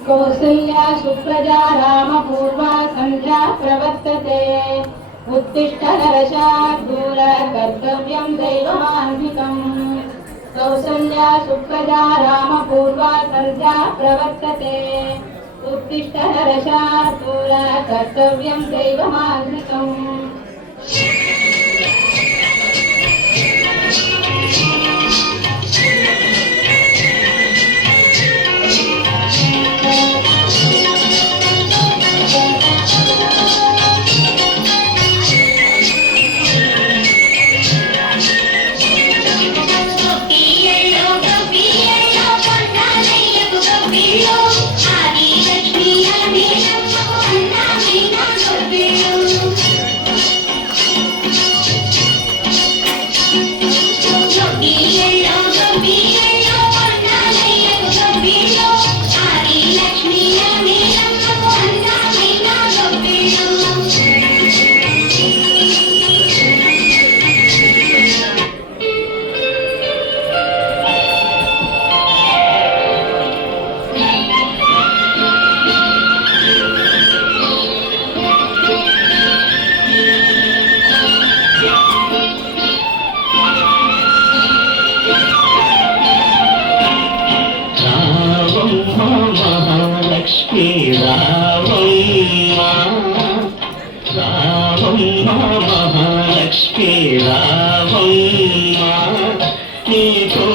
कौसल्या सुप्रजा रामपूर्वा सन्ध्या प्रवर्तते उत्तिष्ठ नरशार्दूल कर्तव्यं दैवमान्वितम् कौसल्या सुप्रजा रामपूर्वा सन्ध्या प्रवर्तते उत्तिष्ठ नरशार्दूल कर्तव्यं दैवमान्वितम् महालक्ष्मी रावम्मा नीको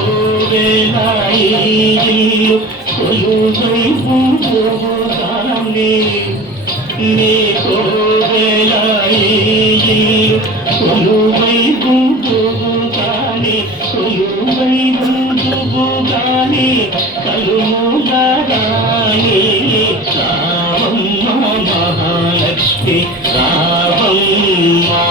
वेलायिल्लु कोलुवै बुबुगाने नीको वेलायिल्लु कोलुवै बुबुगाने कोलुवै बुबुगाने कलुमुगाने रावम्मा महालक्ष्मी रावम्मा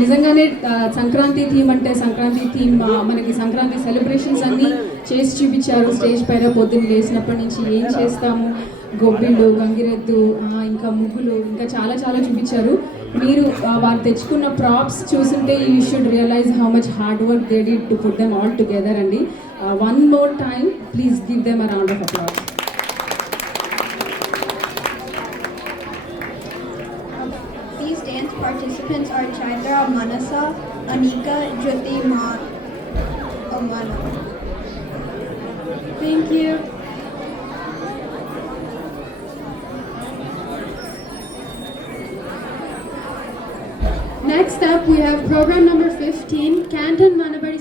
నిజంగానే సంక్రాంతి థీమ్ అంటే సంక్రాంతి థీమ్ మనకి సంక్రాంతి సెలబ్రేషన్స్ అన్నీ చేసి చూపించారు స్టేజ్ పైన. పొద్దున్న లేచినప్పటి నుంచి ఏం చేస్తాము, గొబ్బిళ్ళు, గంగిరెద్దు, ఇంకా ముగ్గులు, ఇంకా చాలా చాలా చూపించారు. మీరు వారు తెచ్చుకున్న ప్రాప్స్ చూస్తుంటే you should realize how much hard work they did to put them all together అండి. One more time please give them a round of applause. These dance participants are Chaitra Manasa, Anika Jyoti Amana. Thank you. Next up we have program number 15, Canton Manabadi